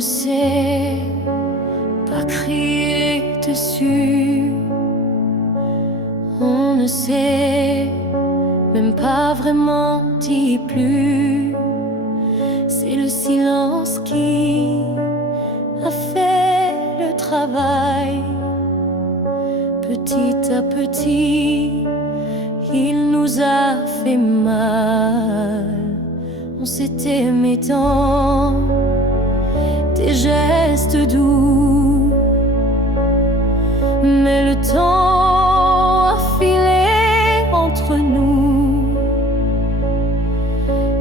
ne sait pas crier dessus. On ne sait même pas vraiment dit plus. C'est le silence qui a fait le travail. Petit à petit, il nous a fait mal. On s'est aimé dans des gestes doux, mais le temps a filé entre nous.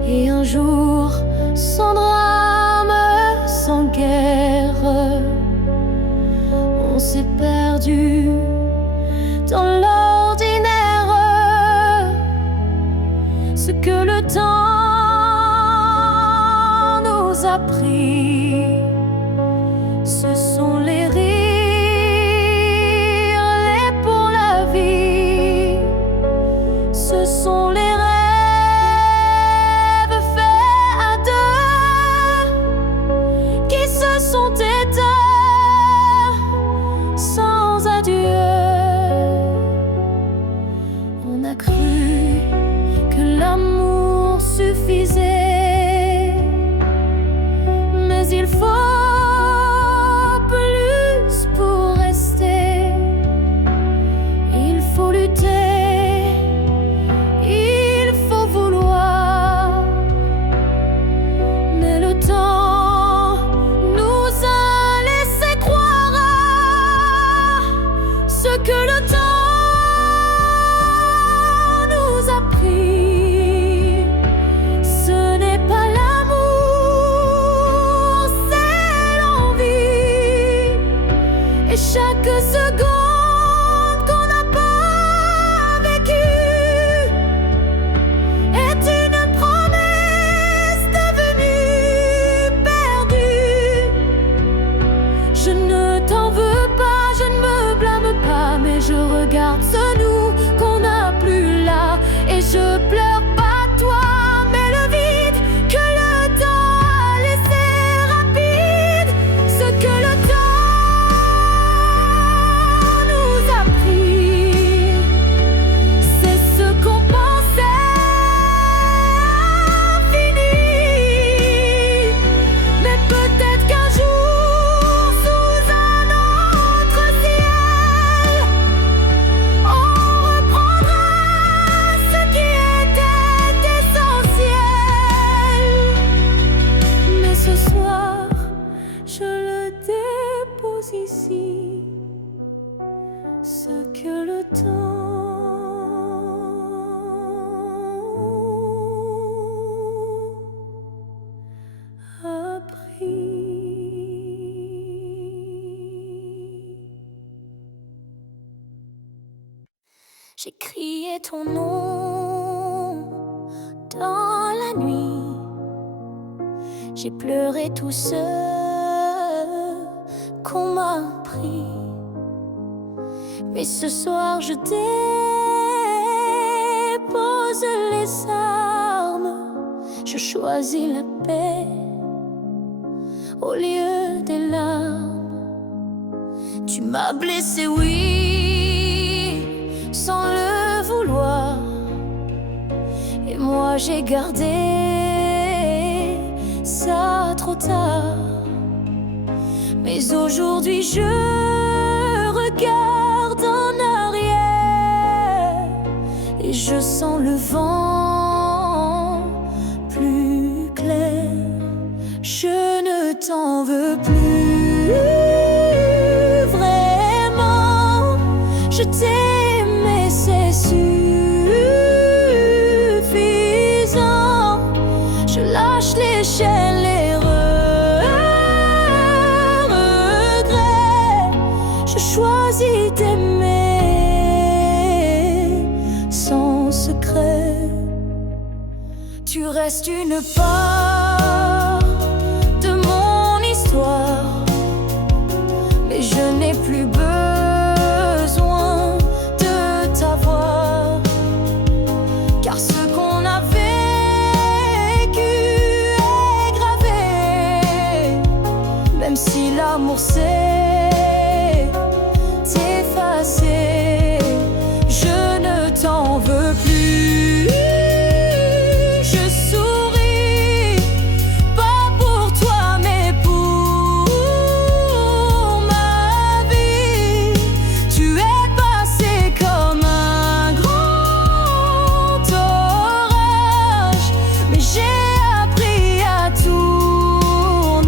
Et un jour, sans drame, sans guerre, on s'est perdu dans l'ordinaire. Ce que le temps nous a pris, ce sont les rires, les pour la vie. Ce sont les rêves faits à deux qui se sont éteints sans adieu. On a cru que l'amour suffisait, mais il faut plus pour rester. Il faut lutter, il faut vouloir, mais le temps nous a laissé croire à ce que le temps nous a pris. Ce n'est pas l'amour, c'est l'envie. Et chaque seconde qu'on n'a pas vécue est une promesse devenue perdue. Je ne t'en veux pas, je ne me blâme pas, mais je regarde ce nous qu'on n'a plus là. Et je pleure pas toi, mais le vide que le temps a laissé rapide. Ce que le temps nous a pris, c'est ce qu'on pensait fini. Mais peut-être qu'un jour, sous un autre ciel, on reprendra ce qui était essentiel. Mais ce soir, je le dépose ici, ce que le temps a pris. J'ai crié ton nom dans la nuit, j'ai pleuré tout ce qu'on m'a pris. Mais ce soir je dépose les armes, je choisis la paix au lieu des larmes. Tu m'as blessé, oui, sans le vouloir, et moi j'ai gardé ça trop tard. Mais aujourd'hui je regarde en arrière et je sens le vent plus clair. Je ne t'en veux plus vraiment. Je t'ai aimé, c'est suffisant. Je lâche les chaînes, les regrets. Je choisis d'aimer sans secret. Tu restes une part de mon histoire, mais je n'ai plus besoin de t'avoir, car ce qu'on a vécu est gravé amour sait t'effacer. Je ne t'en veux plus. Je souris, pas pour toi mais pour ma vie. Tu es passé comme un grand orage, mais j'ai appris à tourner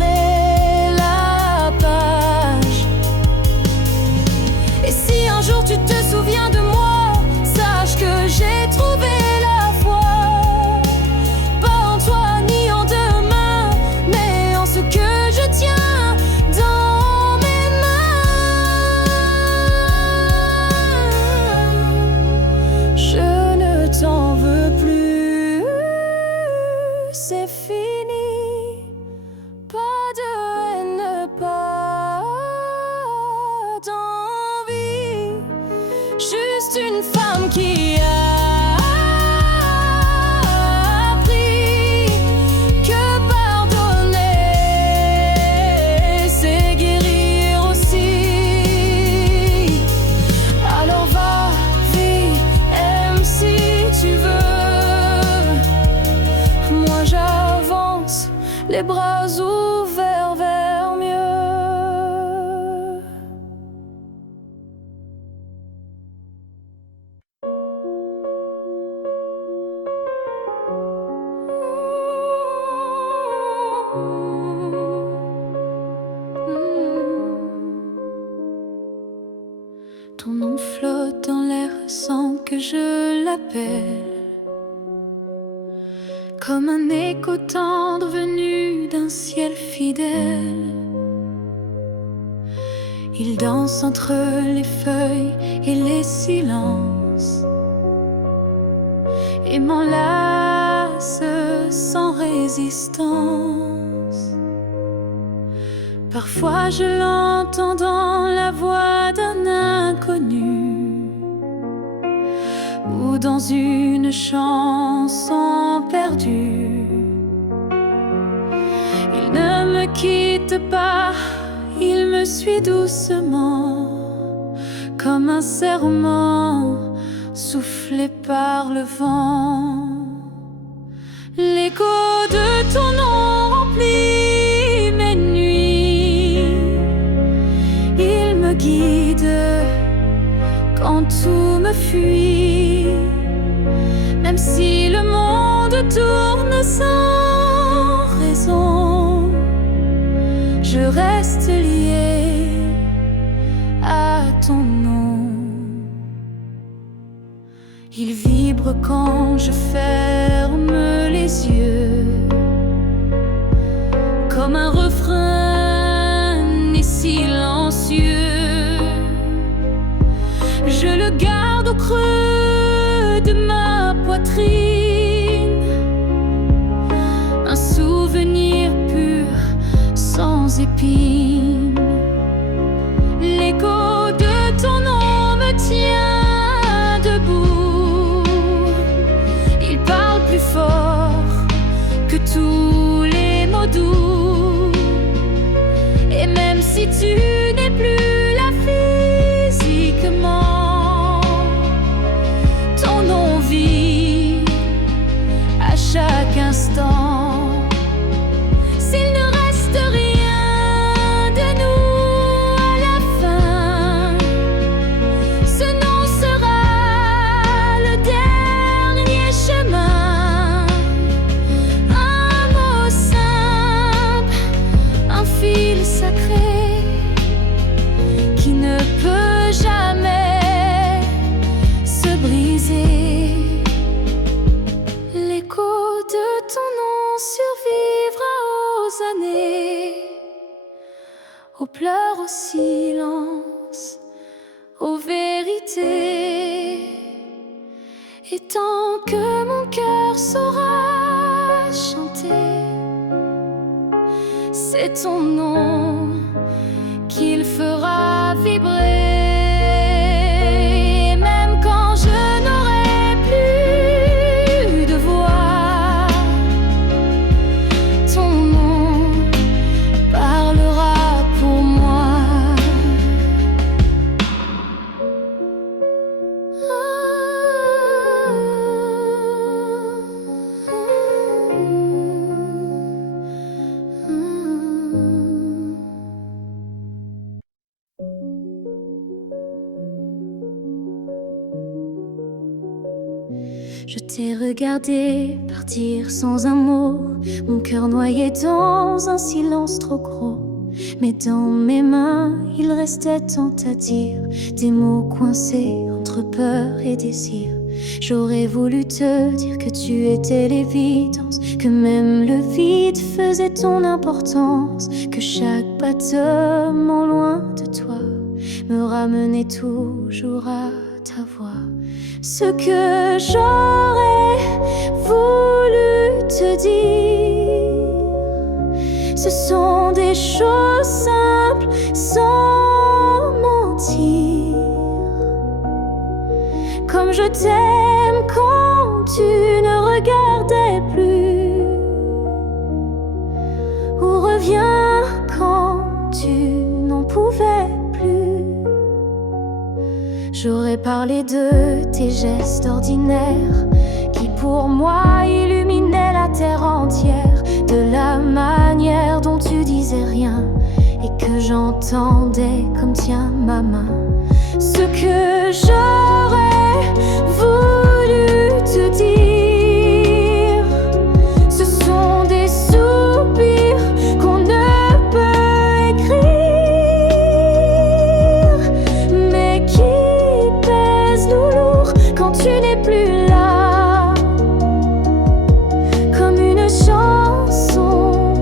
la page. Et si un jour tu te souviens de moi, sache que j'ai trouvé la foi, pas en toi ni en demain, mais en ce que je tiens dans mes mains. Je ne t'en veux plus, c'est fini. Pas de haine, pas d'envie, juste une femme qui a appris que pardonner, c'est guérir aussi. Alors va, vis, aime si tu veux. Moi j'avance, les bras ouverts vers mieux. Ton nom flotte dans l'air sans que je l'appelle, comme un écho tendre venu d'un ciel fidèle. Il danse entre les feuilles et les silences et m'enlace sans résistance. Parfois je l'entends dans la voix d'un inconnu ou dans une chanson perdue. Il ne me quitte pas, il me suit doucement, comme un serment soufflé par le vent. L'écho de ton nom remplit mes nuits. Il me guide quand tout me fuit. Même si le monde tourne sans raison, je reste lié à ton nom. Il vibre quand je ferme les yeux, comme un refrain et silencieux. Je le garde au creux de ma poitrine, un souvenir pur sans épines. L'écho de ton nom me tient debout. Il parle plus fort que tous les mots doux. Et même si tu n'es plus là physiquement, ton nom vit à chaque instant. S'il ne reste rien de nous à la fin, ce nom sera le dernier chemin. Un mot simple, un fil sacré qui ne peut jamais se briser. L'écho de ton nom survivra aux années, aux pleurs, au silence, aux vérités. Et tant que mon cœur saura chanter, c'est ton nom qu'il fera vibrer. Même quand je n'aurai plus de voix, ton nom parlera pour moi. Je t'ai regardé partir sans un mot, mon cœur noyé dans un silence trop gros. Mais dans mes mains, il restait tant à dire, des mots coincés entre peur et désir. J'aurais voulu te dire que tu étais l'évidence, que même le vide faisait ton importance, que chaque battement loin de toi me ramenait toujours à ta voix. Ce que j'aurais voulu te dire, ce sont des choses simples sans mentir. Comme je t'aime quand tu ne regardais plus, ou reviens quand tu n'en pouvais plus. J'aurais parlé de tes gestes ordinaires qui pour moi illuminaient la terre entière, de la manière dont tu disais rien et que j'entendais comme tiens ma main. Ce que j'aurais voulu te dire, ce sont des soupirs qu'on ne peut écrire, mais qui pèsent lourd quand tu n'es plus là, comme une chanson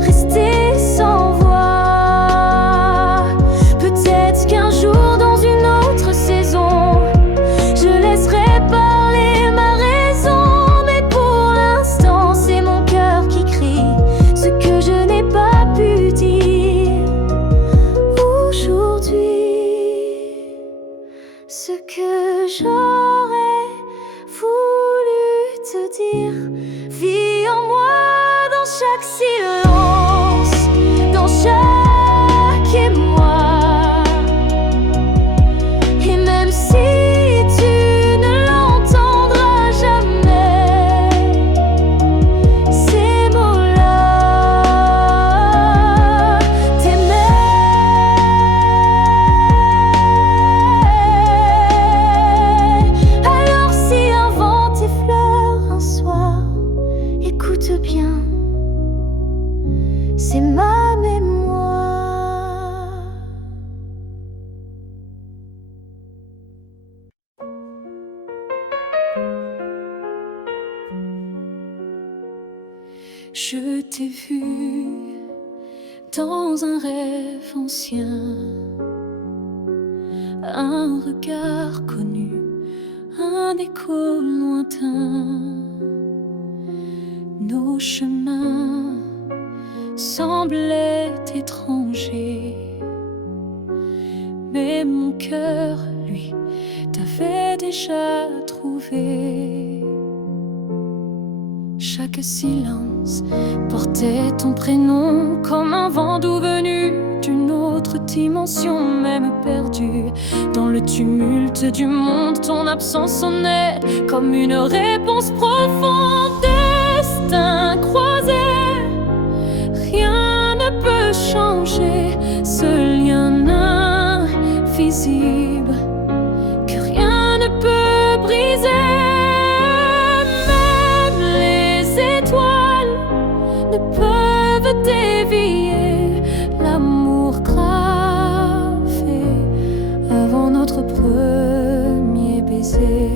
restée sans voix. Peut-être qu'un jour dans une autre saison, je laisserai parler ma raison, mais pour l'instant c'est mon cœur qui crie ce que je n'ai pas pu dire aujourd'hui. Ce que j'aurais voulu te dire vit en moi dans chaque silence, dans chaque émoi. Et même si tu ne l'entendras jamais, ces mots-là t'aimaient. Alors si un vent t'effleure un soir, écoute bien, c'est ma mémoire. Je t'ai vu dans un rêve ancien, un regard connu, un écho lointain. Nos chemins semblaient étrangers, mais mon cœur, lui, t'avait déjà trouvé. Chaque silence portait ton prénom comme un vent doux venu d'une autre dimension, même perdu dans le tumulte du monde. Ton absence sonnait comme une réponse profonde. Destin croisé, rien ne peut changer ce lien invisible que rien ne peut briser. Ne peuvent dévier l'amour gravé avant notre premier baiser.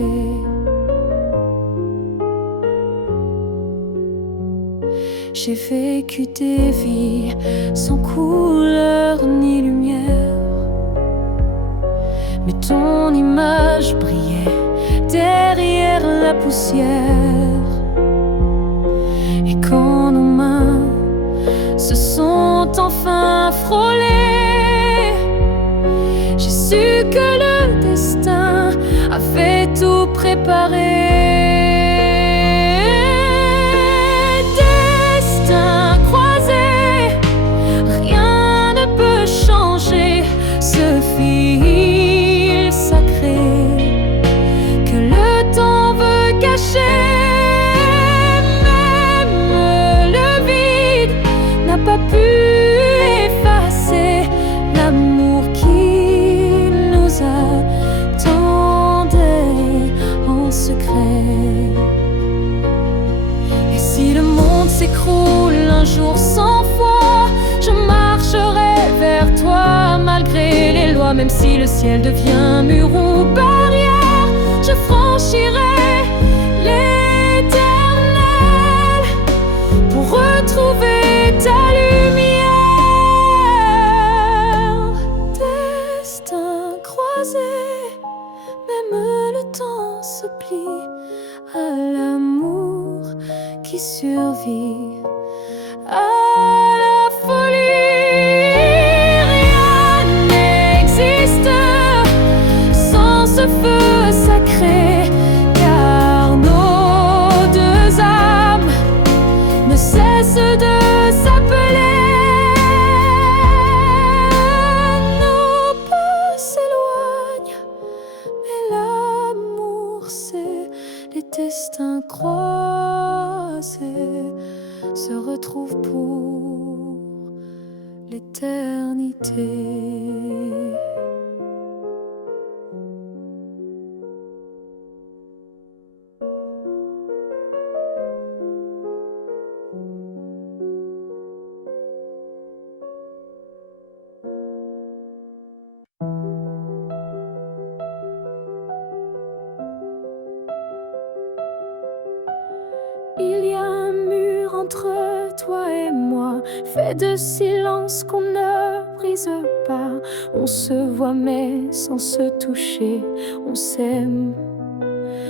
J'ai vécu des vies sans couleur ni lumière, mais ton image brillait derrière la poussière. Et quand nos mains se sont enfin frôlées, j'ai su que le destin avait tout préparé. Destin croisé, rien ne peut changer ce fil sacré que le temps veut cacher. Pas pu effacer l'amour qui nous attendait en secret. jour sans foi. Je marcherai vers toi malgré les lois. Même si le ciel devient mur ou barrière, je franchirai l'éternel pour retrouver ta lumière. Destin croisé, même le temps se plie à l'amour qui survit à la folie. Rien n'existe sans ce feu sacré, car nos deux âmes ne cessent de s'appeler. Nos pas s'éloignent, mais l'amour c'est les destins croisés se retrouvent pour l'éternité. Il y a un mur entre toi et moi, fait de silence qu'on ne brise pas. On se voit mais sans se toucher, on s'aime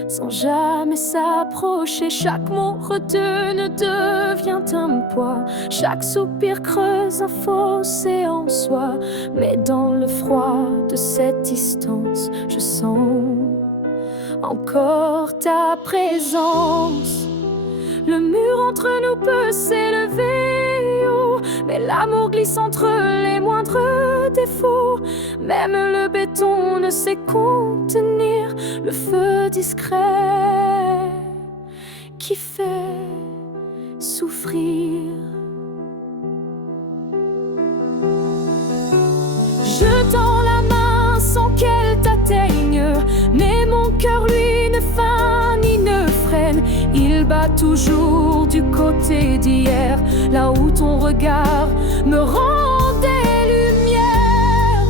sans jamais s'approcher. Chaque mot retenu devient un poids, chaque soupir creuse un fossé en soi. Mais dans le froid de cette distance, je sens encore ta présence. Le mur entre nous peut s'élever haut, mais l'amour glisse entre les moindres défauts. Même le béton ne sait contenir le feu discret qui fait souffrir. Je tends la main sans qu'elle t'atteigne, mais mon cœur lui ne feint ni ne freine. Il bat toujours du côté d'hier, là où ton regard me rend des lumières.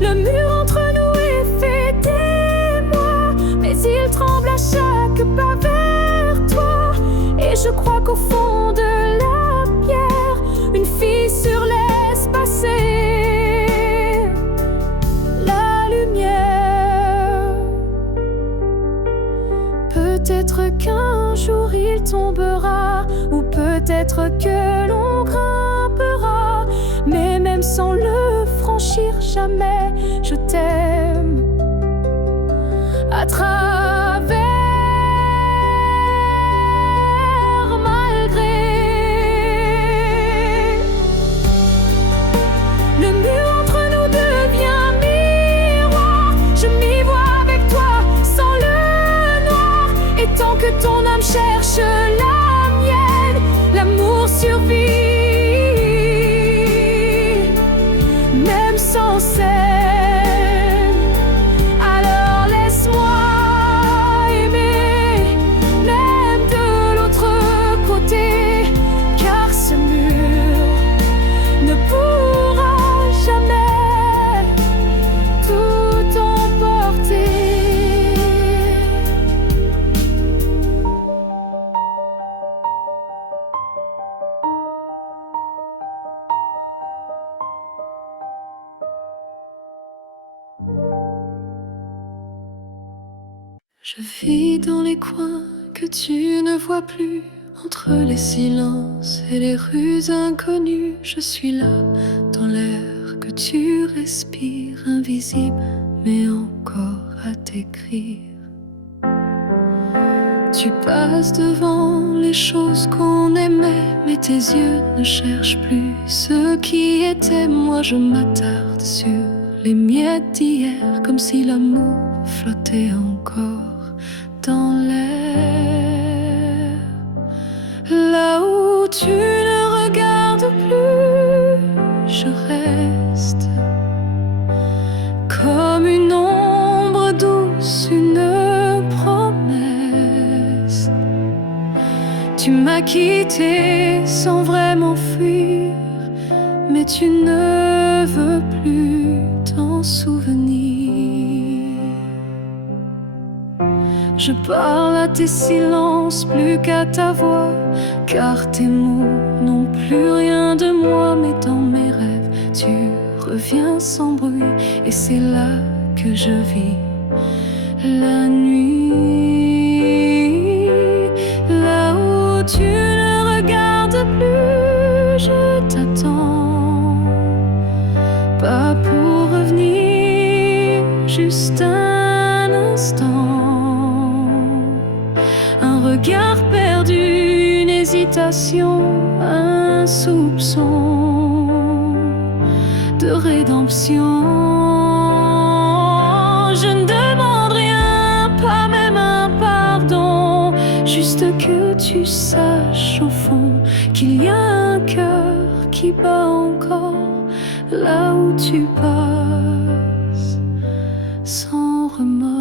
Le mur entre nous est fait d'émoi, mais il tremble à chaque pas vers toi. Et je crois qu'au fond de la pierre, une fissure laisse passer la lumière. Peut-être qu'un jour il tombera, ou peut-être que l'on grimpera, mais même sans le franchir jamais, je t'aime à travers, malgré. Le mur entre nous devient miroir, je m'y vois avec toi sans le noir. Et tant que ton âme cherche la mienne, l'amour survit, même sans scène. Alors laisse-moi aimer, même de l'autre côté, car ce mur ne pourra jamais tout emporter. Je vis dans les coins que tu ne vois plus, entre les silences et les rues inconnues. Je suis là, dans l'air que tu respires, invisible mais encore à t'écrire. Tu passes devant les choses qu'on aimait, mais tes yeux ne cherchent plus ce qui était. Moi je m'attarde sur les miettes d'hier, comme si l'amour flottait encore dans l'air. Là où tu ne regardes plus, je reste comme une ombre douce, une promesse. Tu m'as quitté sans vraiment fuir, mais tu ne veux plus t'en souvenir. Je parle à tes silences plus qu'à ta voix, car tes mots n'ont plus rien de moi. Mais dans mes rêves, tu reviens sans bruit, et c'est là que je vis la nuit. Là où tu ne regardes plus, je t'attends. Pas pour revenir, juste un instant. Un regard perdu, une hésitation, un soupçon de rédemption. Je ne demande rien, pas même un pardon, juste que tu saches au fond qu'il y a un cœur qui bat encore là où tu passes sans remords.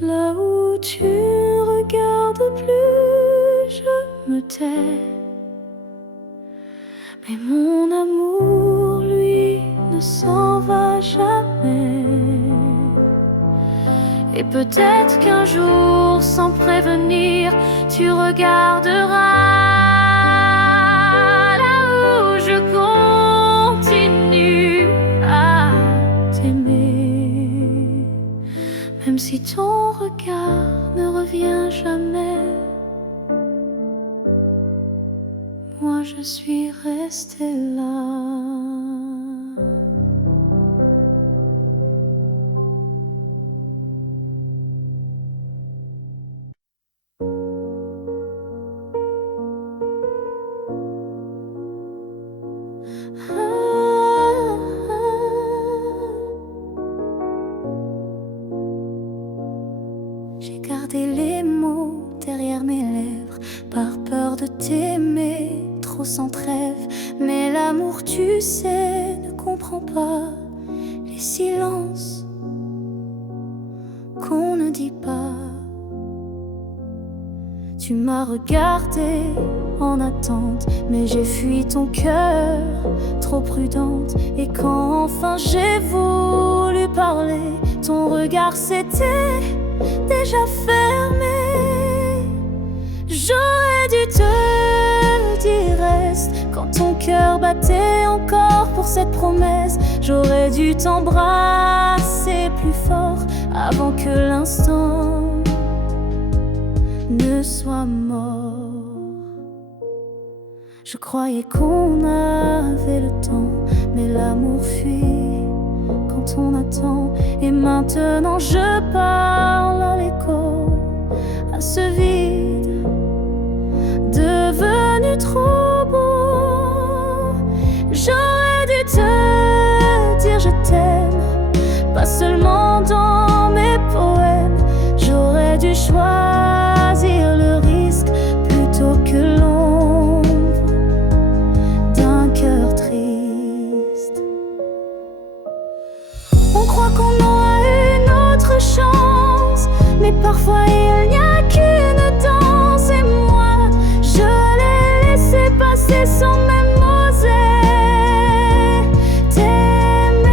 Là où tu ne regardes plus, je me tais. Mais mon amour, lui, ne s'en va jamais. Et peut-être qu'un jour, sans prévenir, tu regarderas là où je continue à t'aimer. Même si ton regard ne revient jamais, moi je suis restée là. J'ai gardé les mots derrière mes lèvres, par peur de t'aimer trop sans trêve. Mais l'amour, tu sais, ne comprend pas les silences qu'on ne dit pas. Tu m'as regardé en attente, mais j'ai fui ton cœur, trop prudente. Et quand enfin j'ai voulu parler, ton regard s'était déjà fermé. J'aurais dû te dire reste quand ton cœur battait encore pour cette promesse. J'aurais dû t'embrasser plus fort avant que l'instant ne soit mort. Je croyais qu'on avait le temps, mais l'amour fuit quand on attend. Et maintenant je parle à l'écho, à ce vide devenu trop beau. J'aurais dû te dire je t'aime, pas seulement dans mes poèmes. J'aurais dû choisir le risque plutôt que l'ombre d'un cœur triste. On croit qu'on aura une autre chance, mais parfois il n'y a qu'une danse. Et moi, je l'ai laissé passer sans même oser t'aimer.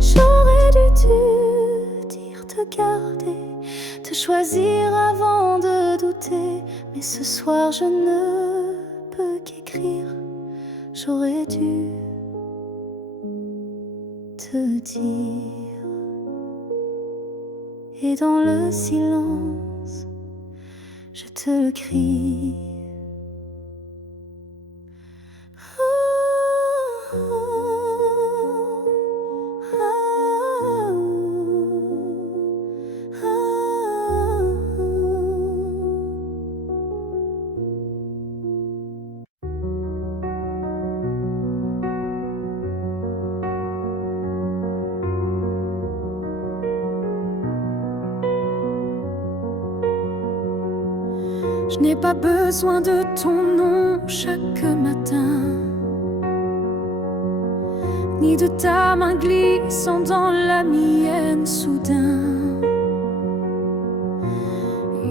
J'aurais dû te dire de garder, te choisir avant de douter. Mais ce soir je ne peux qu'écrire. J'aurais dû te dire. Et dans le silence, je te le crie. Je n'ai pas besoin de ton nom chaque matin, ni de ta main glissant dans la mienne soudain.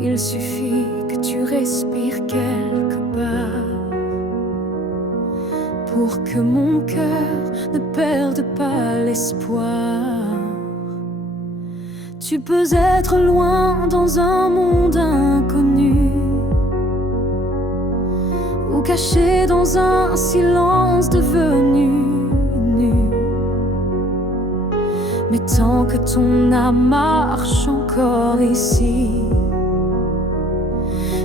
Il suffit que tu respires quelque part pour que mon cœur ne perde pas l'espoir. Tu peux être loin dans un monde inconnu, ou caché dans un silence devenu nu. Mais tant que ton âme marche encore ici,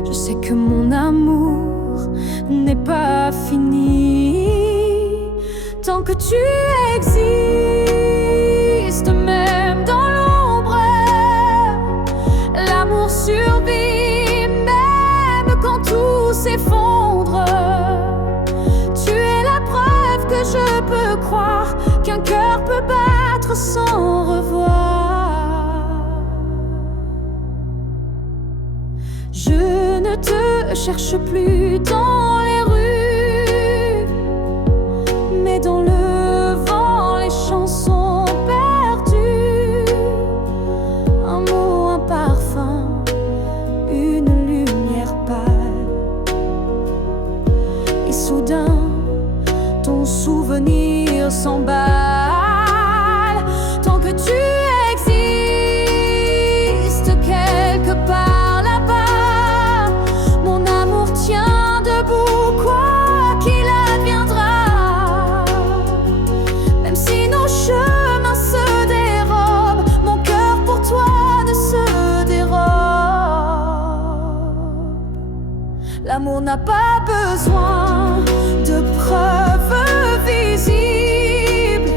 je sais que mon amour n'est pas fini. Tant que tu existes, même dans l'ombre, l'amour survit, même quand tout s'effondre. Tu es la preuve que je peux croire qu'un cœur peut battre sans revoir. Je ne te cherche plus dans les rues, mais dans le vent, les chansons perdues. Un mot, un parfum, une lumière pâle, et soudain, ton souvenir s'emballe. Tant que tu existes quelque part là-bas, mon amour tient debout, quoi qu'il adviendra. Même si nos chemins se dérobent, mon cœur pour toi ne se dérobe. L'amour n'a pas besoin de preuves visibles,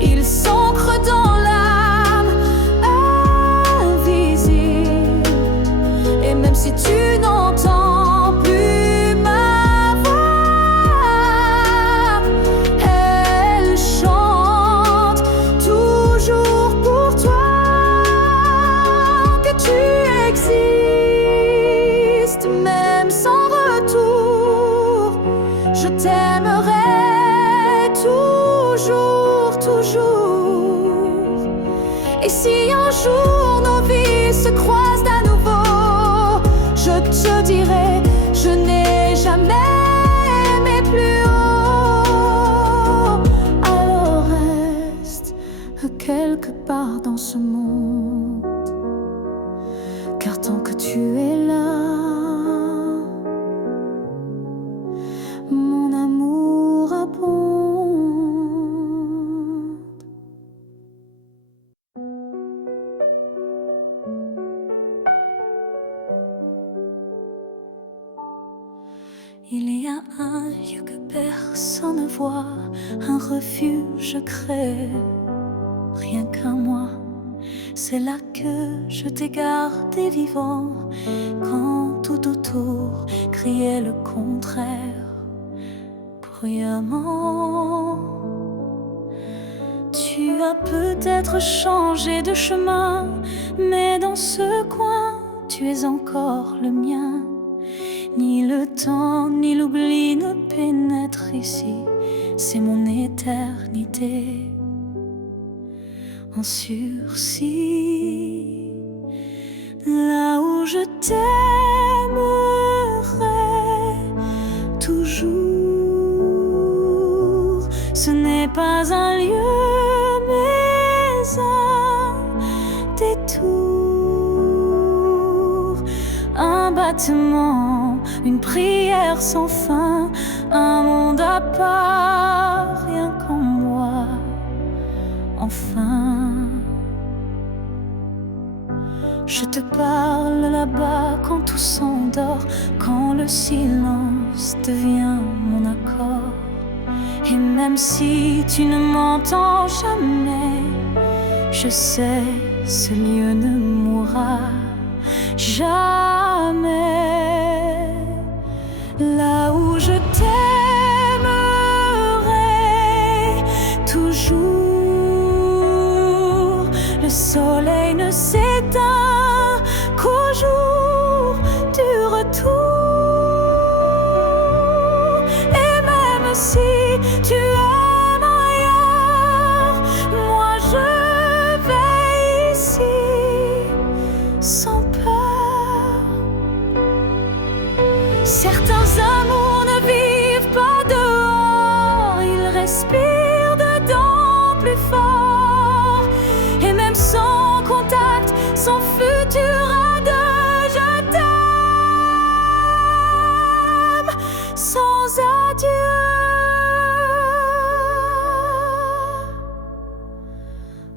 il s'ancre dans l'âme invisible. Et même si tu n'entends plus ma voix, elle chante toujours pour toi. Que tu existes, même sans retour, je t'aimerai toujours, toujours. Et si un jour nos vies se croisent à nouveau, je te dirai, je n'ai jamais aimé plus haut. Alors reste quelque part dans ce monde, car tant que tu es là, mon amour abonde. Il y a un lieu que personne ne voit, un refuge crée, rien qu'à moi. C'est là que je t'ai gardé vivant, quand tout autour criait le contraire bruyamment. Tu as peut-être changé de chemin, mais dans ce coin, tu es encore le mien. Ni le temps, ni l'oubli ne pénètrent ici, c'est mon éternité en sursis. Là où je t'aimerai toujours, ce n'est pas un lieu, mais un détour, un battement, une prière sans fin, un monde à part, rien qu'en moi, enfin. Je te parle là-bas quand tout s'endort, quand le silence devient mon accord. Et même si tu ne m'entends jamais, je sais, ce lieu ne mourra jamais. Là où je t'aimerai toujours, le soleil ne s'éteint qu'au jour du retour. tu aimes ailleurs, moi je vais ici sans peur. Certains amours ne vivent pas dehors, ils respirent dedans plus fort. Et même sans contact, sans futur à deux, je t'aime sans adieu.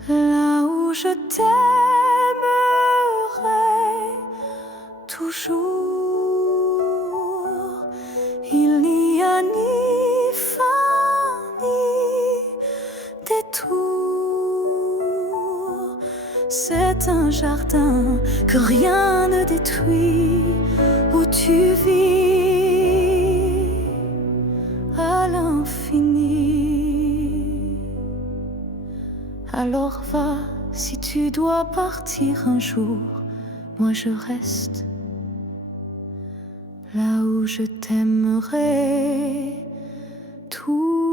Là où je t'aimerai toujours, il n'y a ni fin ni détour. C'est un jardin que rien ne détruit, où tu vis à l'infini. Alors va, si tu dois partir un jour, moi je reste là où je t'aimerai toujours.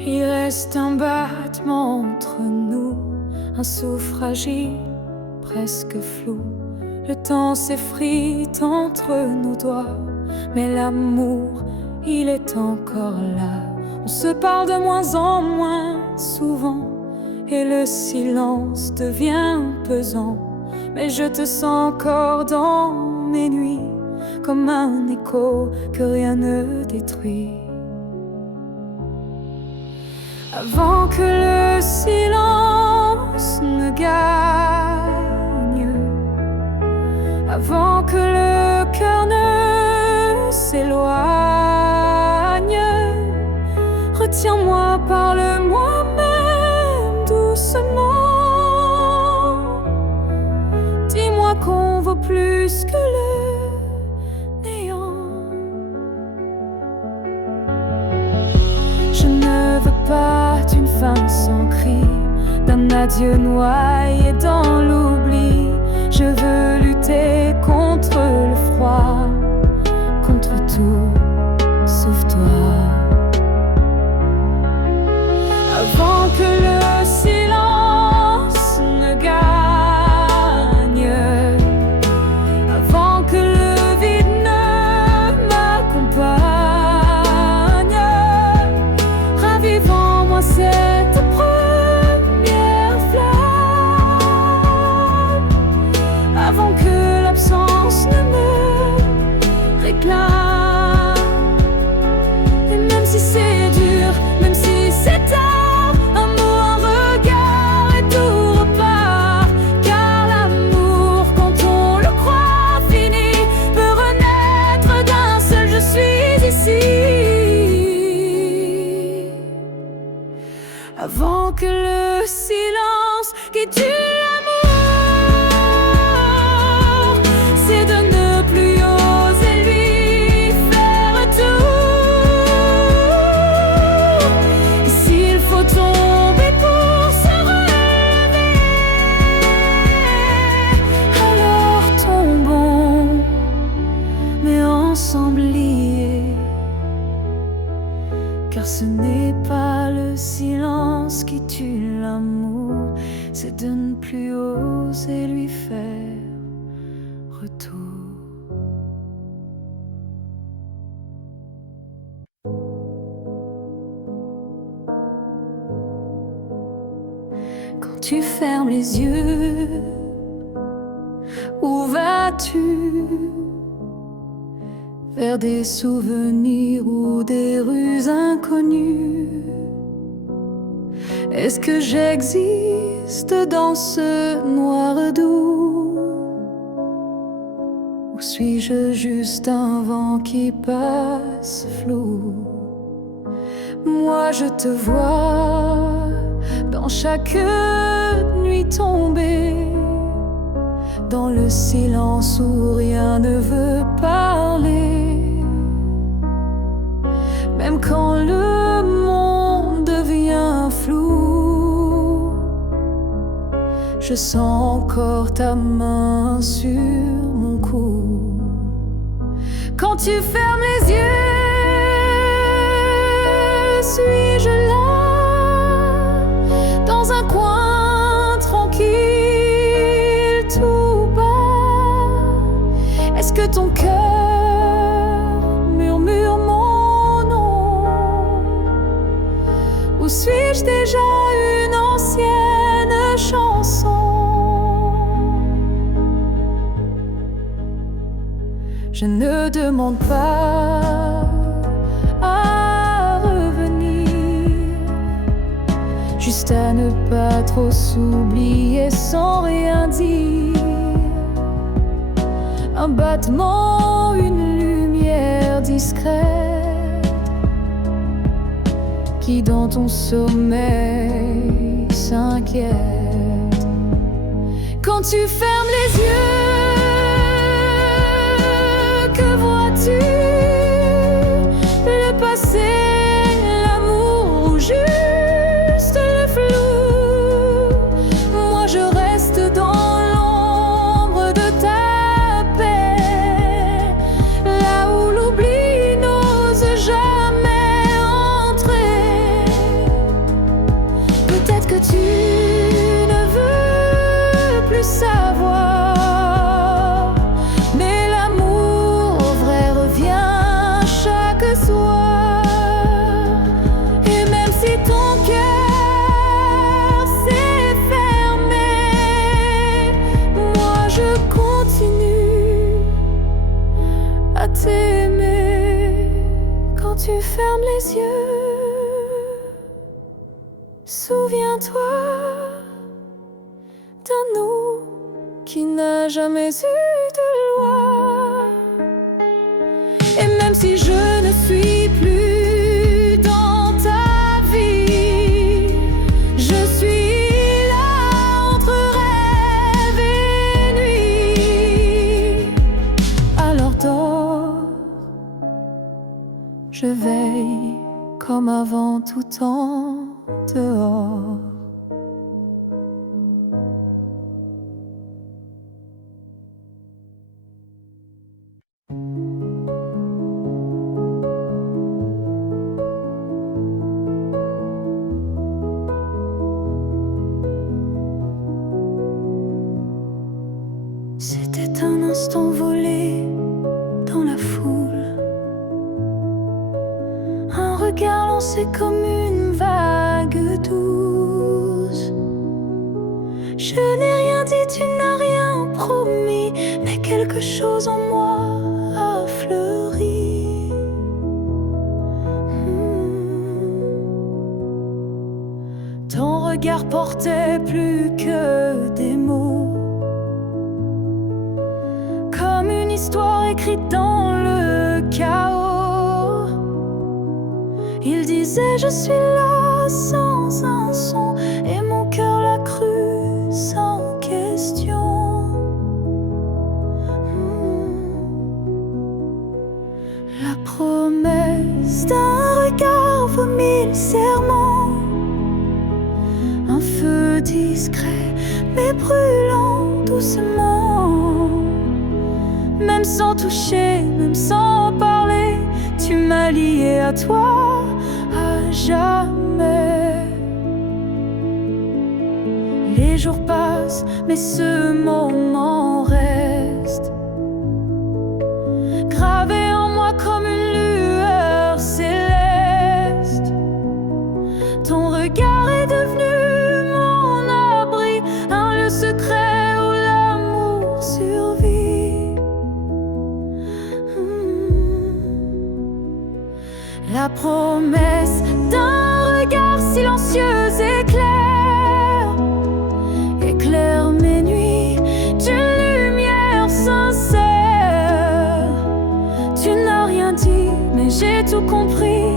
Il reste un battement entre nous, un souffle fragile, presque flou. Le temps s'effrite entre nos doigts, mais l'amour, il est encore là. On se parle de moins en moins souvent, et le silence devient pesant. Mais je te sens encore dans mes nuits, comme un écho que rien ne détruit. Avant que le silence ne gagne, avant que le cœur ne s'éloigne, retiens-moi, parle-moi même doucement. Dis-moi qu'on vaut plus que le néant. Je ne veux pas d'une fin sans cri, d'un adieu noyé dans l'oubli. Je veux lutter contre le froid, contre tout sauf toi. Avant que le silence ne gagne, avant que le vide ne m'accompagne, ravive en moi cette première flamme, avant que l'absence ne me réclame. Et même si c'est dur, même si c'est tard, un mot, un regard et tout repart. Car l'amour, quand on le croit fini, peut renaître d'un seul je suis ici. Avant que le silence qui tue l'amour, c'est de ne plus oser lui faire tour. Et s'il faut tomber pour se relever, alors tombons, mais ensemble liés. Car ce n'est pas le silence qui tue l'amour, c'est de ne plus oser lui faire retour. Quand tu fermes les yeux, où vas-tu? Vers des souvenirs ou des rues inconnues? Est-ce que j'existe dans ce noir doux? Ou suis-je juste un vent qui passe flou? Moi je te vois dans chaque nuit tombée, dans le silence où rien ne veut parler. même quand le monde devient flou. Je sens encore ta main sur mon cou. Quand tu fermes les yeux, suis-je là, dans un coin tranquille, tout bas? Est-ce que ton cœur murmure mon nom? Ou suis-je déjà une ancienne chanson? Je ne demande pas à revenir, juste à ne pas trop s'oublier sans rien dire. Un battement, une lumière discrète qui dans ton sommeil s'inquiète. Quand tu fermes les yeux, que vois-tu? Le passé, l'amour ou juste le flou? Moi je reste dans l'ombre de ta paix, là où l'oubli n'ose jamais entrer. Peut-être que tu ne veux plus savoir, mais l'amour vrai revient chaque soir. Et même si ton cœur s'est fermé, moi je continue à t'aimer. Quand tu fermes les yeux, souviens-toi d'un nous qui n'a jamais eu de loi. Et même si je ne suis plus dans ta vie, je suis là entre rêve et nuit. Alors dors, je veille comme avant tout temps dehors. C'était un instant volé dans la foule, un regard lancé comme une vague douce. Je n'ai rien dit, tu n'as rien promis, mais quelque chose en moi a fleuri. Ton regard portait plus que des mots, comme une histoire écrite dans le chaos. Il disait je suis là sans un son, et mon cœur l'a cru sans question. La promesse d'un regard vaut 1000 serments, un feu discret mais brûlant doucement. Même sans toucher, même sans parler, tu m'as lié à toi à jamais. Les jours passent, mais ce moment reste gravé en moi comme une lueur céleste. Ton regard est devenu mon abri, un lieu secret où l'amour survit. La promesse d'un regard silencieux éclaire mes nuits d'une lumière sincère. Tu n'as rien dit, mais j'ai tout compris.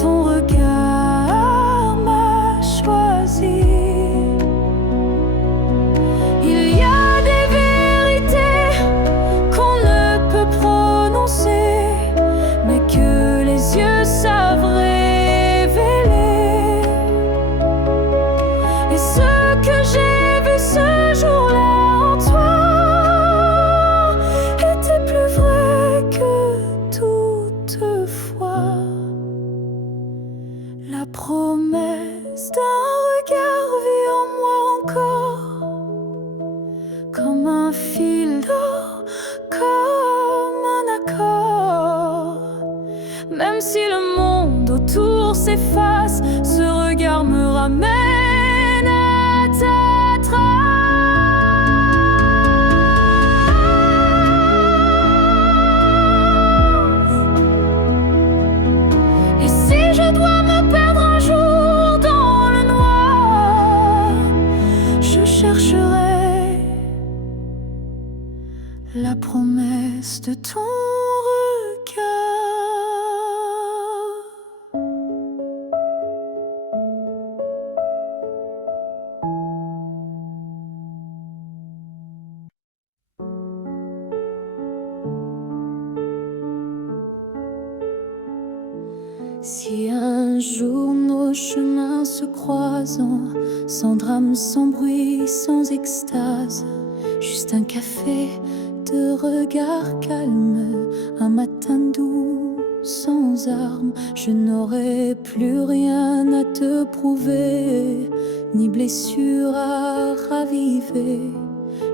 Ton regard m'a choisi. Il y a des vérités qu'on ne peut prononcer, mais que les yeux savent Même si le monde autour s'efface, ce regard me ramène à ta trace. Et si je dois me perdre un jour dans le noir, je chercherai la promesse de ton regard. Si un jour nos chemins se croisent, sans drame, sans bruit, sans extase, juste un café de regard calme, un matin doux, sans armes, je n'aurai plus rien à te prouver, ni blessure à raviver,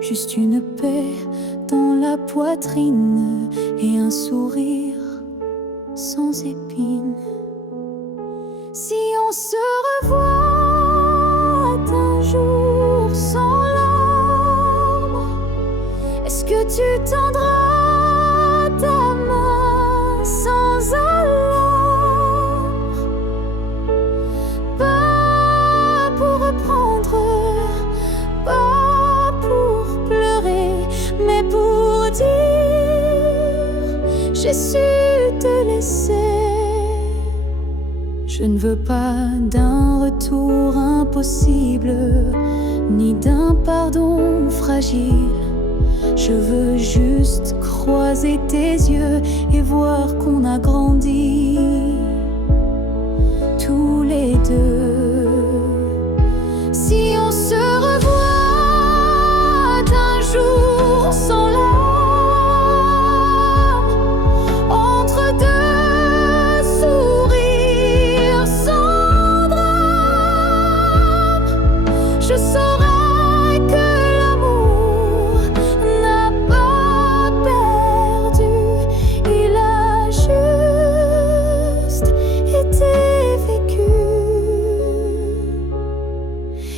juste une paix dans la poitrine et un sourire sans épines. Si on se revoit un jour sans larmes, est-ce que tu tendras ta main sans alarme? Pas pour reprendre, pas pour pleurer, mais pour dire j'ai su te laisser. Je ne veux pas d'un retour impossible, ni d'un pardon fragile. Je veux juste croiser tes yeux et voir qu'on a grandi tous les deux. Si on se revoit un jour sans larmes, entre deux sourires sans drame, je saurai que l'amour n'a pas perdu, il a juste été vécu.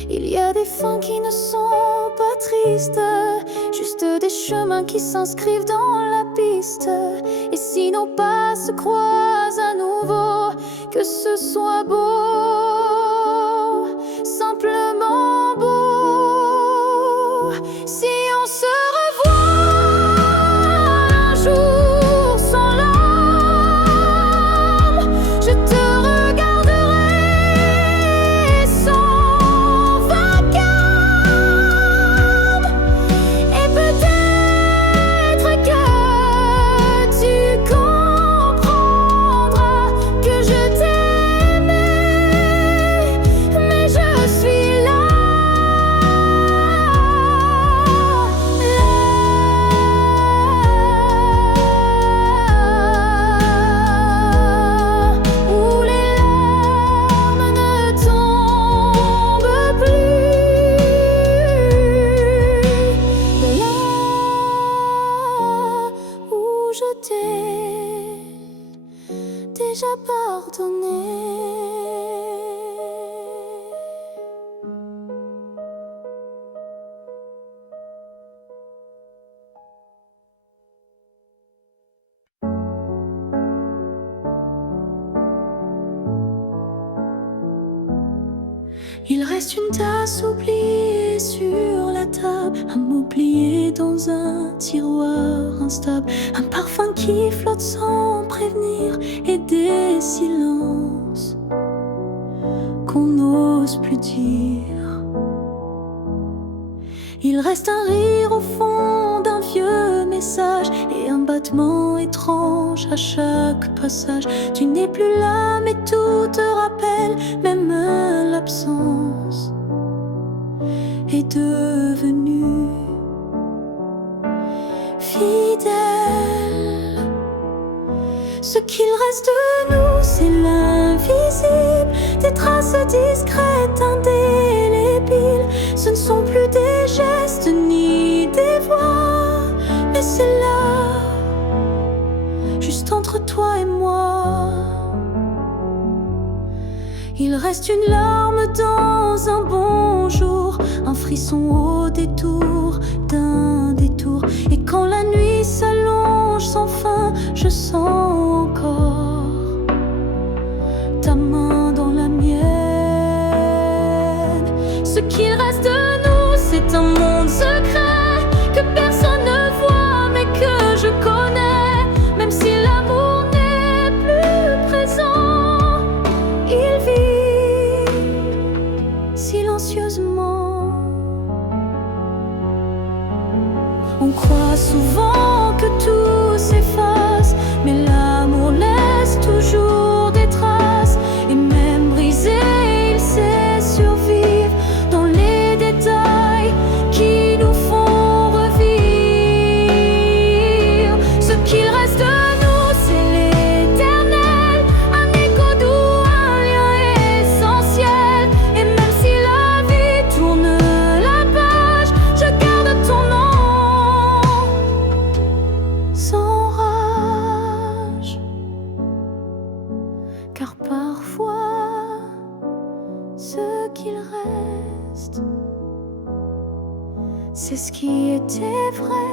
Il y a des fins qui ne sont pas tristes, juste des chemins qui s'inscrivent dans la piste. Et si nos pas se croisent à nouveau, que ce soit beau, simplement beau. Si on se revoit un jour sans larmes, je te regarderai sans vacarme. Et peut-être que tu comprendras que je t'aimais, mais je suis là, où les larmes ne tombent plus, là où je t'ai déjà pardonné. Il reste une tasse oubliée sur la table, un mot plié dans un tiroir instable, un parfum qui flotte sans prévenir et des silences qu'on n'ose plus dire. Il reste un rire au fond d'un vieux message et un battement étrange à chaque passage. Tu n'es plus là mais tout te rappelle, même l'absence est devenue fidèle. Ce qu'il reste de nous, c'est l'invisible, des traces discrètes, indélébiles. Ce ne sont plus des gestes ni des voix, mais c'est là, juste entre toi et moi. Il reste une larme dans un bonjour, un frisson au détour d'un détour. Et quand la nuit s'allonge sans fin, je sens encore ta main dans la mienne. Ce qu'il reste de nous, c'est un monde secret que personne ne voit mais que je connais. Même si l'amour n'est plus présent, il vit silencieusement. On croit souvent que tout s'efface, mais l'amour laisse toujours des traces. Et même brisé, il sait survivre dans les détails qui nous font revivre. Ce qu'il reste de nous, c'est l'éternel, un écho doux, un lien essentiel. Et même si la vie tourne la page, je garde ton nom sans rage. Car parfois, ce qu'il reste, c'est ce qui était vrai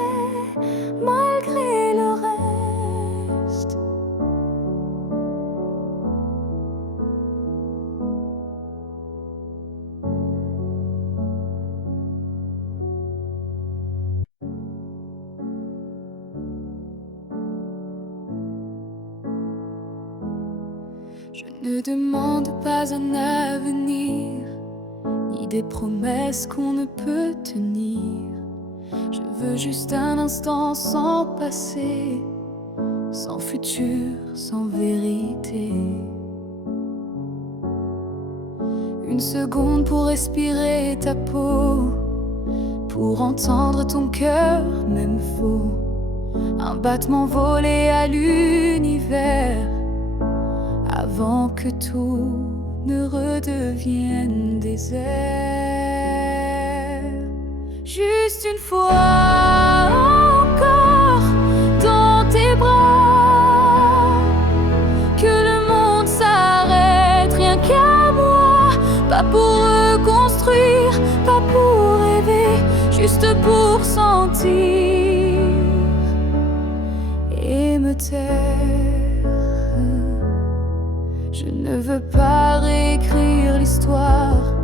malgré le reste. Je ne demande pas un avenir, ni des promesses qu'on ne peut tenir. Je veux juste un instant sans passé, sans futur, sans vérité. Une seconde pour respirer ta peau, pour entendre ton cœur, même faux. Un battement volé à l'univers, avant que tout ne redevienne désert. Juste une fois encore dans tes bras, que le monde s'arrête, rien qu'à moi. Pas pour reconstruire, pas pour rêver, juste pour sentir et me taire. Je ne veux pas réécrire l'histoire,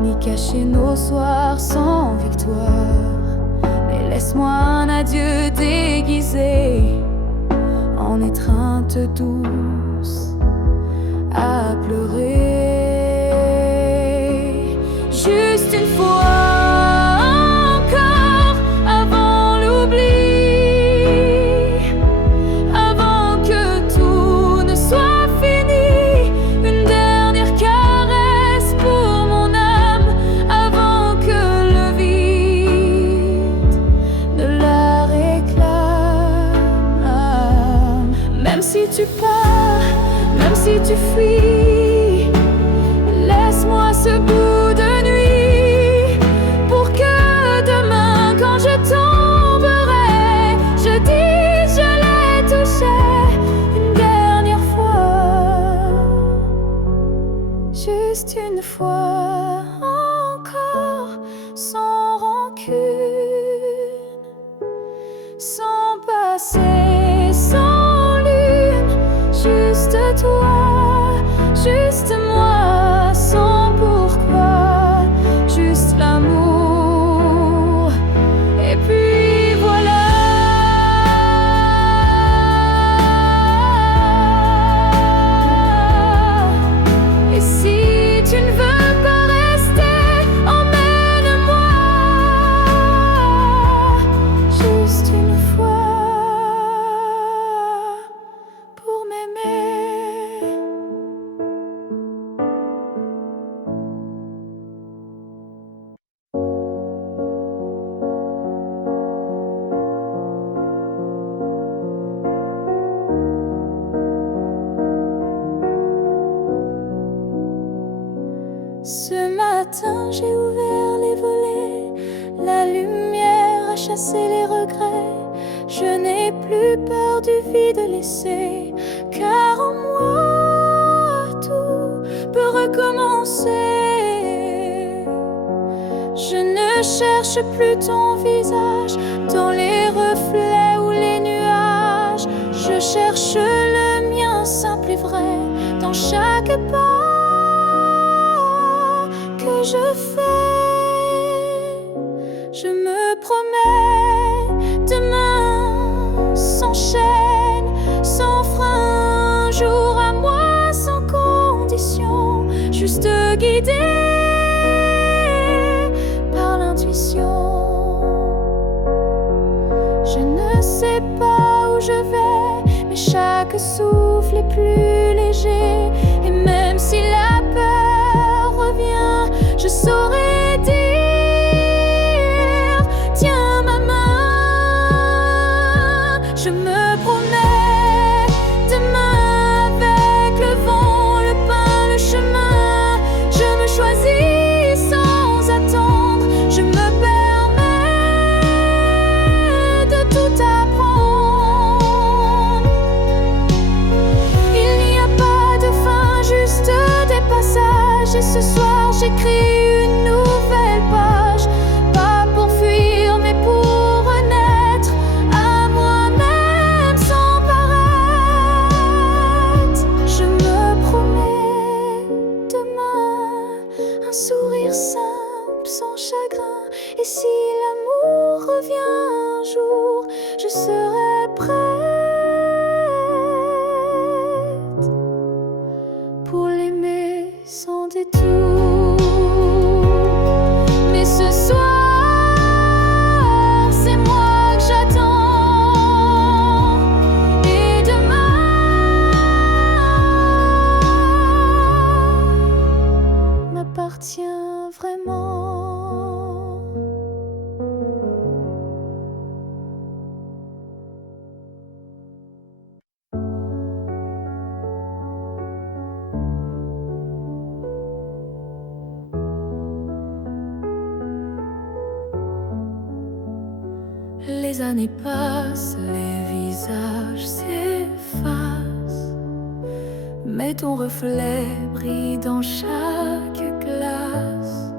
ni cacher nos soirs sans victoire. Mais laisse-moi un adieu déguisé en étreinte douce à pleurer. Juste une fois encore avant l'oubli, avant que tout ne soit fini. Une dernière caresse pour mon âme avant que le vide ne la réclame. Même si tu pars, même si tu fuis, laisse-moi ce bout de nuit pour que demain, quand je tomberai, je dise je l'ai touché une dernière fois. Juste une fois encore, sans rancune, sans passé, sans lune. Juste toi, juste moi, sans pourquoi, juste l'amour. Et puis voilà. Et si tu ne veux pas rester, emmène-moi. Juste une fois pour m'aimer. Ce matin, j'ai ouvert les volets, la lumière a chassé les regrets. Je n'ai plus peur du vide laissé, car en moi tout peut recommencer. cherche plus ton visage dans les reflets ou les nuages. Je cherche le mien simple et vrai dans chaque pas que je fais. Je me promets demain sans chaîne, sans frein, un jour à moi sans condition, juste guidé par l'intuition. Je ne sais pas où je vais, mais chaque souffle est plus léger. Et même si la peur revient, je saurai dire: tiens ma main. Je me promets demain avec le vent, le pain, le chemin. Je me choisis sans attendre. Je me permets de tout apprendre. Il n'y a pas de fin, juste des passages. Et ce soir j'écris une nouvelle page, pas pour fuir mais pour renaître à moi-même sans paraître. Je me promets demain un sourire simple sans chagrin. Et si l'amour revient un jour, je serai prête pour l'aimer sans détour. Mais ce soir, c'est moi que j'attends. Et demain m'appartient vraiment. Les années passent, les visages s'effacent, mais ton reflet brille dans chaque glace.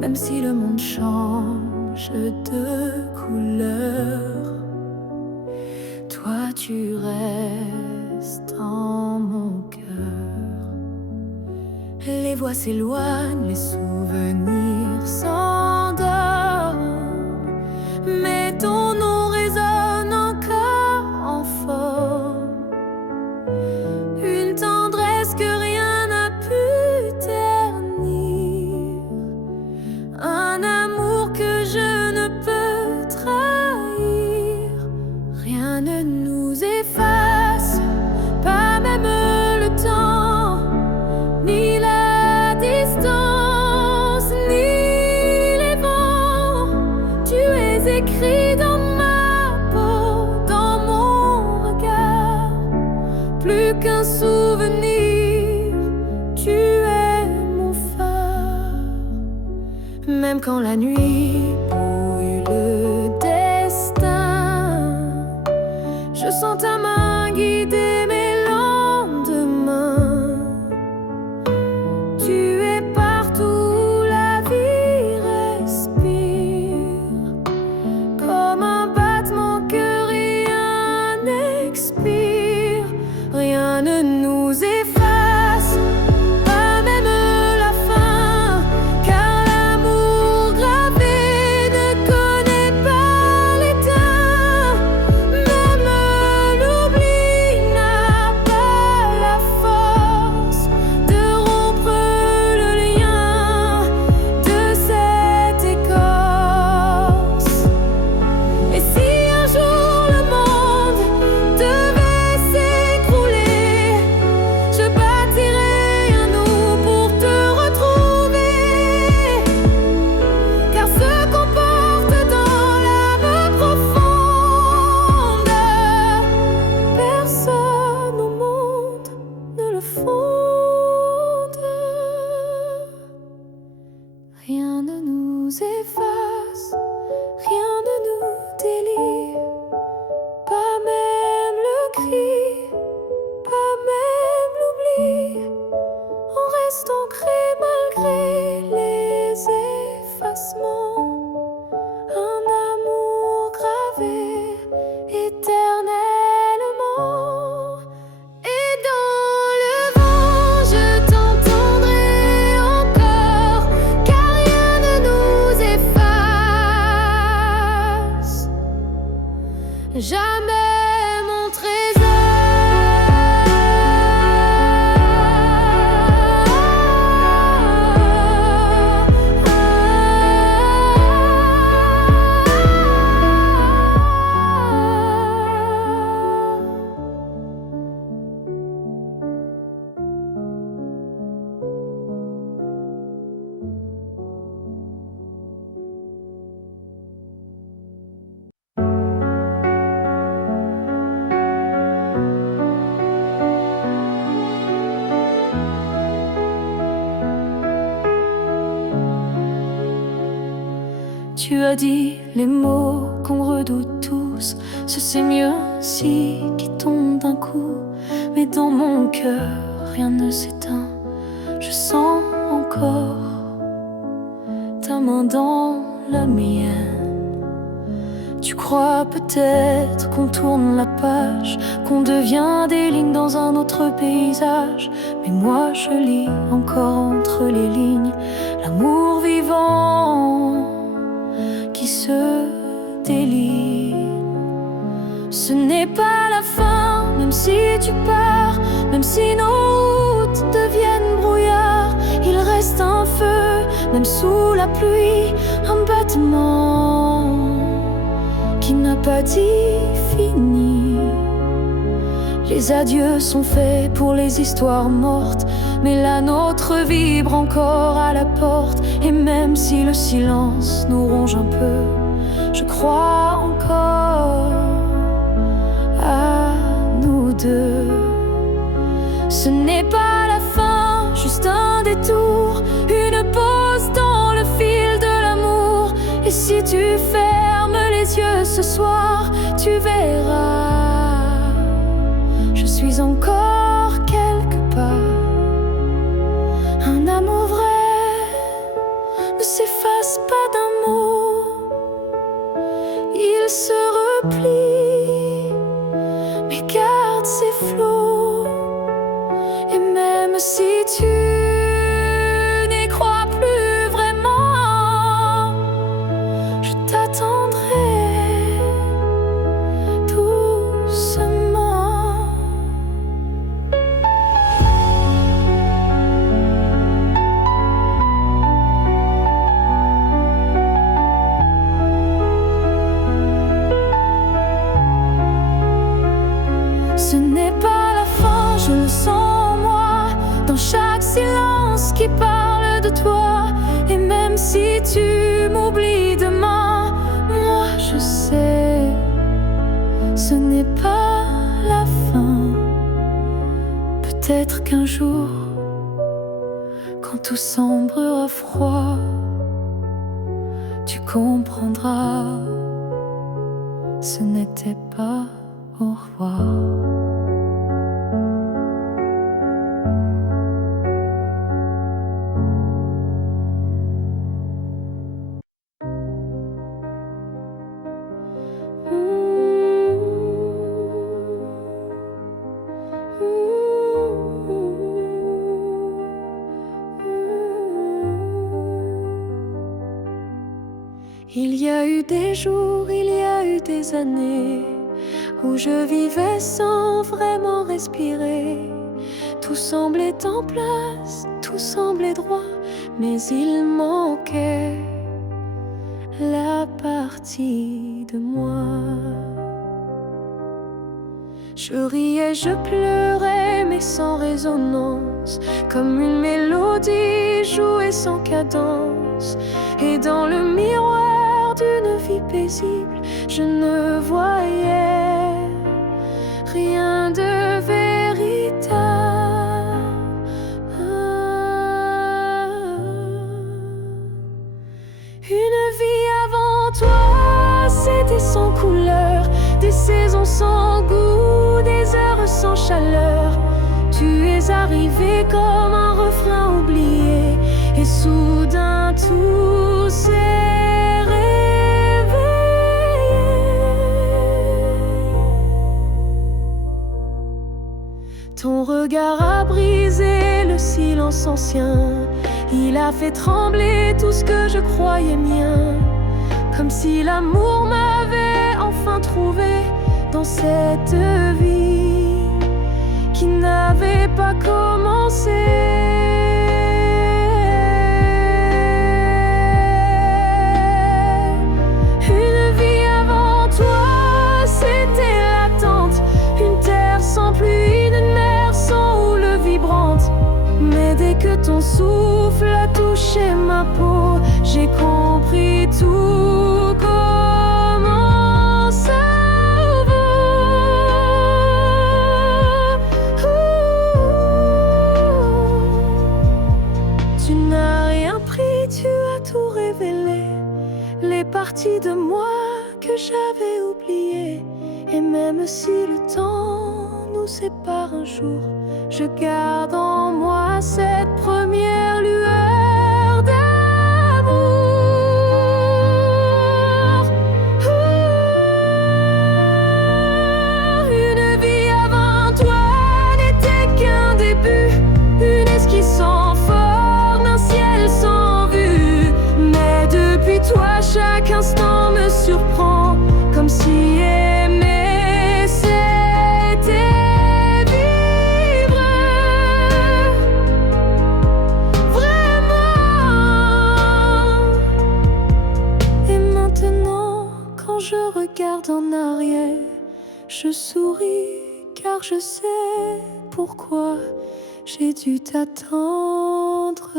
Même si le monde change de couleur, toi tu restes en mon cœur. Les voix s'éloignent, les souvenirs s'endorment, mais ton nom résonne encore en forme. Une tendresse que rien n'a pu ternir, un amour que je ne peux trahir. Rien ne nous efface, pas même le temps, ni la distance, ni les vents. Tu es écrit dans ma peau, dans mon regard. Plus qu'un souvenir, tu es mon phare. Même quand la nuit brouille le destin, je sens ta main guider mes lendemains. Tu es partout où la vie respire, comme un battement que rien n'expire. Rien ne nous efface, pas même la fin, car l'amour gravé ne connaît pas l'éteint. Même l'oubli n'a pas la force de rompre le lien de cette écorce. Et si un jour le monde devait s'écrouler, Tu as dit les mots qu'on redoute tous. C'est mieux si qui tombe d'un coup. Mais dans mon cœur, rien ne s'éteint. Je sens encore ta main dans la mienne. Tu crois peut-être qu'on tourne la page, qu'on devient des lignes dans un autre paysage. Mais moi je lis encore entre les lignes l'amour vivant qui se délie. Ce n'est pas la fin, même si tu pars, même si nos routes deviennent brouillard. Il reste un feu, même sous la pluie, un battement qui n'a pas dit fini. Les adieux sont faits pour les histoires mortes, mais la nôtre vibre encore à la porte. Et même si le silence nous ronge un peu, je crois encore à nous deux. Ce n'est pas la fin, juste un détour, une pause dans le fil de l'amour. Et si tu fermes les yeux ce soir, tu verras, je suis encore quelque part. Un amour vrai ne s'efface pas d'un mot, il se replie, mais garde ses flots. Et même si tu n'y crois plus vraiment, je t'attendrai doucement. Ce n'est pas la fin, je le sens moi, dans chaque silence qui parle de toi. Et même si tu m'oublies demain, moi je sais, ce n'est pas la fin. Peut-être qu'un jour, quand tout semblera froid, tu comprendras, ce n'était pas au revoir. Il y a eu des jours, il y a eu des années où je vivais sans vraiment respirer. Tout semblait en place, tout semblait droit, mais il manquait la partie de moi. Je riais, je pleurais, mais sans résonance, comme une mélodie jouée sans cadence. Et dans le miroir d'une vie paisible, je ne voyais rien de véritable. Une vie avant toi, c'était sans couleur, des saisons sans goût, des heures sans chaleur. Tu es arrivé comme un refrain oublié, et soudain tout s'est réveillé. Ton regard a brisé le silence ancien, il a fait trembler tout ce que je croyais mien, comme si l'amour m'avait enfin trouvé dans cette vie qui n'avait pas commencé. Une vie avant toi, c'était l'attente, une terre sans pluie, une mer sans houle vibrante. Mais dès que ton souffle a touché ma peau, j'ai compris tout comment ça va. Tu n'as rien pris, tu as tout révélé. Les partie de moi que j'avais oubliée. Et même si le temps nous sépare un jour, je garde en moi cette première lueur d'amour. Une vie avant toi n'était qu'un début, une esquisse sans forme, un ciel sans vue. Mais depuis toi, chaque instant me surprend, comme si aimer c'était vivre vraiment. Et maintenant, quand je regarde en arrière, je souris car je sais pourquoi j'ai dû t'attendre.